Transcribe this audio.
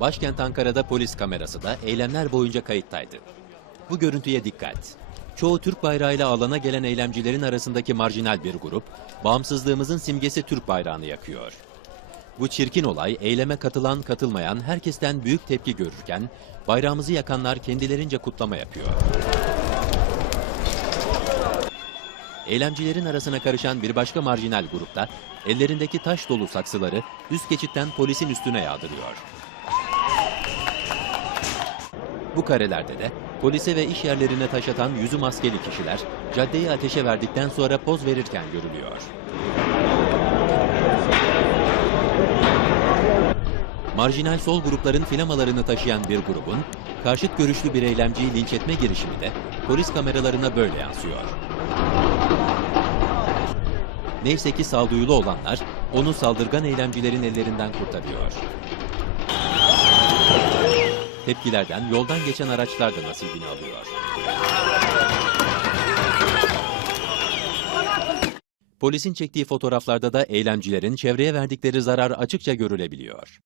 Başkent Ankara'da polis kamerası da eylemler boyunca kayıttaydı. Bu görüntüye dikkat. Çoğu Türk bayrağıyla alana gelen eylemcilerin arasındaki marjinal bir grup, bağımsızlığımızın simgesi Türk bayrağını yakıyor. Bu çirkin olay eyleme katılan katılmayan herkesten büyük tepki görürken bayrağımızı yakanlar kendilerince kutlama yapıyor. Eylemcilerin arasına karışan bir başka marjinal grupta ellerindeki taş dolu saksıları üst geçitten polisin üstüne yağdırıyor. Bu karelerde de polise ve iş yerlerine taş atan yüzü maskeli kişiler caddeyi ateşe verdikten sonra poz verirken görülüyor. Marjinal sol grupların flamalarını taşıyan bir grubun karşıt görüşlü bir eylemciyi linç etme girişimi de polis kameralarına böyle yansıyor. Neyse ki sağduyulu olanlar onu saldırgan eylemcilerin ellerinden kurtarıyor tepkilerden yoldan geçen araçlar da nasibini alıyor. Polisin çektiği fotoğraflarda da eylemcilerin çevreye verdikleri zarar açıkça görülebiliyor.